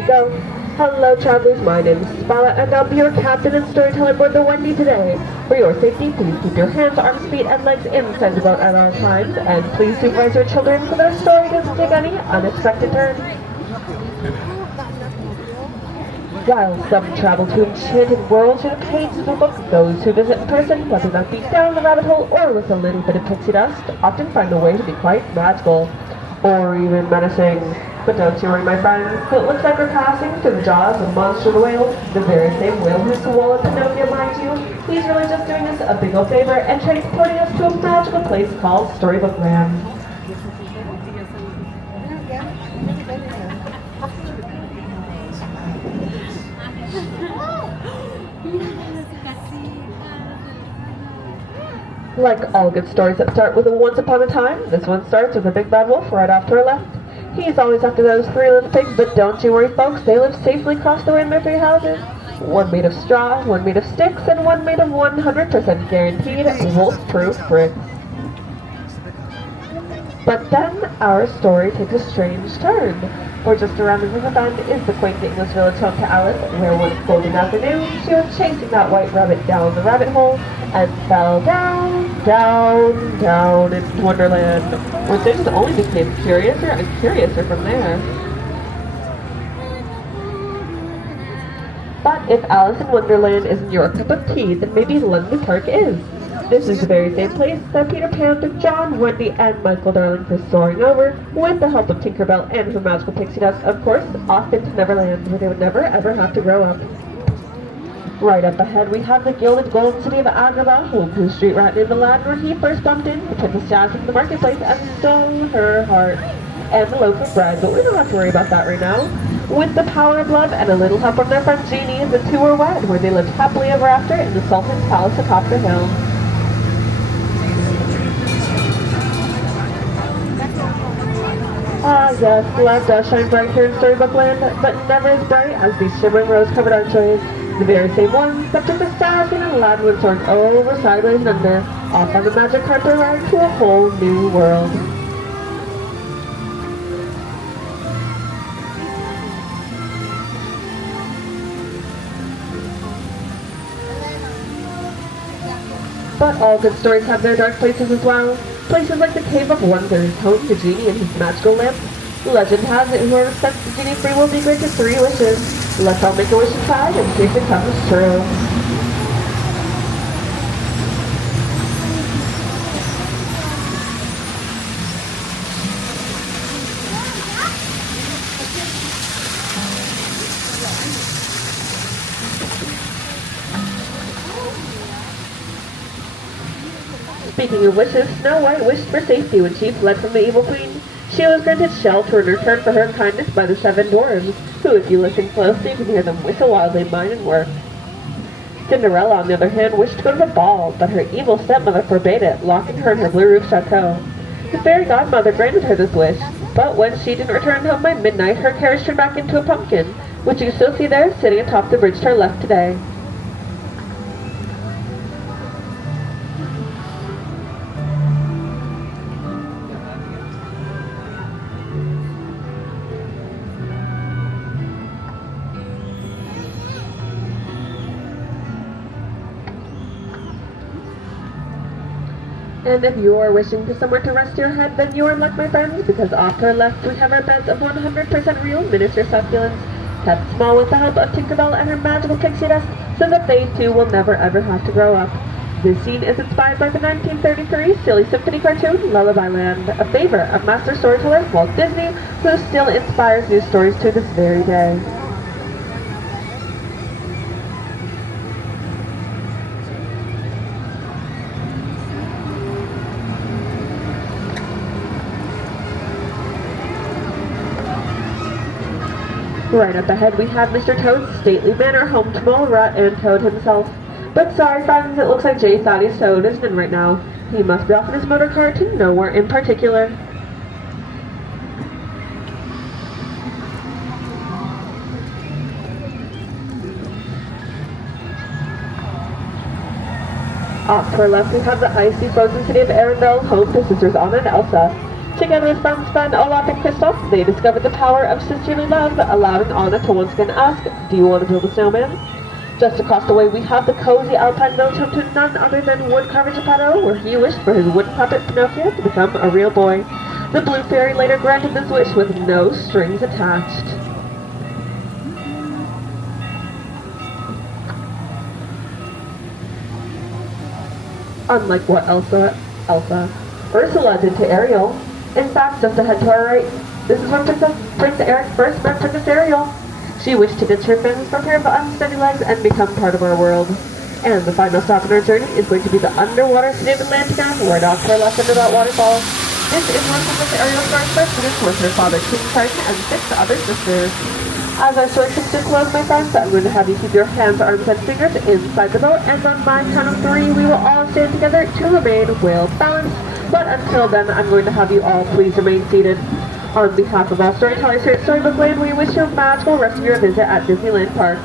we go. Hello travelers, my name is Spala and I'll be your captain and storyteller aboard the Wendy today. For your safety, please keep your hands, arms, feet, and legs inside the boat at all times, and please supervise your children so their story doesn't take any unexpected turns. While some travel to enchanted worlds through the pages of a book, those who visit in person, whether that be down the rabbit hole or with a little bit of pixie dust, often find a way to be quite magical, or even menacing. But don't you worry, my friends, it looks like we're passing through the jaws of Monster the Whale, the very same whale whose wall of Pinocchio mind you. He's really just doing us a big old favor and transporting us to a magical place called Storybook Land. Like all good stories that start with a once upon a time, this one starts with a big bad wolf right off to our left. He's always after those three little pigs, but don't you worry folks, they live safely across the way in their three houses. One made of straw, one made of sticks, and one made of 100% guaranteed wolf-proof bricks. But then our story takes a strange turn. For just around the river bend is the quaint English village home to Alice, where one golden afternoon she was chasing that white rabbit down the rabbit hole and fell down, down, down into Wonderland, where things only became curiouser and curiouser from there. But if Alice in Wonderland isn't your cup of tea, then maybe London Park is. This is the very same place that Peter Pan took John, Wendy, and Michael Darling for soaring over, with the help of Tinkerbell and her magical pixie dust, of course, off into Neverland, where they would never ever have to grow up. Right up ahead, we have the gilded golden city of Agrabah, home to a street rat named Aladdin, where he first bumped into Princess Jasmine in the marketplace and stole her heart and the loaf of bread, but we don't have to worry about that right now. With the power of love and a little help from their friend Genie, the two were wed, where they lived happily ever after in the Sultan's palace atop the hill. Ah yes, life does shine bright here in Storybook Land, but never as bright as these shimmering rose-covered archways, the very same ones that took the Jasmine and Aladdin would soaring over, sideways, and under, off on the magic carpet ride to a whole new world. But all good stories have their dark places as well. Places like the Cave of Wonders, home to Genie and his magical lamp. Legend has it whoever sets the genie free will be granted 3 wishes. Let's all make a wish inside and see if it comes true. Speaking of wishes, Snow White wished for safety when she fled from the evil queen. She was granted shelter in return for her kindness by the 7 dwarves, who, if you listen closely, can hear them whistle while they mine and work. Cinderella, on the other hand, wished to go to the ball, but her evil stepmother forbade it, locking her in her blue-roofed chateau. The fairy godmother granted her this wish, but when she didn't return home by midnight, her carriage turned back into a pumpkin, which you still see there sitting atop the bridge to her left today. And if you are wishing for somewhere to rest your head, then you are in luck, my friends, because off to our left we have our beds of 100% real miniature succulents, kept small with the help of Tinkerbell and her magical pixie dust, so that they too will never ever have to grow up. This scene is inspired by the 1933 silly symphony cartoon Lullaby Land, a favorite of master storyteller Walt Disney, who still inspires new stories to this very day. Right up ahead we have Mr. Toad's stately manor, home to Mole Rat and Toad himself. But sorry friends, it looks like J. Thaddeus Toad isn't in right now. He must be off in his motor car to nowhere in particular. Off to our left we have the icy frozen city of Arendelle, home to sisters Anna and Elsa. Together with friends Ben, Olaf, and Kristoff, they discovered the power of sisterly love, allowing Anna to once again ask, do you want to build a snowman? Just across the way, we have the cozy alpine village home to none other than Woodcarver Geppetto, where he wished for his wooden puppet Pinocchio to become a real boy. The Blue Fairy later granted this wish with no strings attached. Unlike what Ursula did to Ariel. In fact, just ahead to our right, this is where Prince Eric first met Princess Ariel. She wished to ditch her fins from her unsteady legs and become part of our world. And the final stop in our journey is going to be the underwater city of Atlantica, right off to our left under that waterfall. This is where Princess Ariel starts first with her father King Triton and 6 other sisters. As our story comes to a close, my friends, I'm going to have you keep your hands, arms, and fingers inside the boat, and on my count of 3, we will all stand together to remain well balanced. But until then, I'm going to have you all please remain seated. On behalf of all storytellers here at Storybook Land, we wish you a magical rest of your visit at Disneyland Park.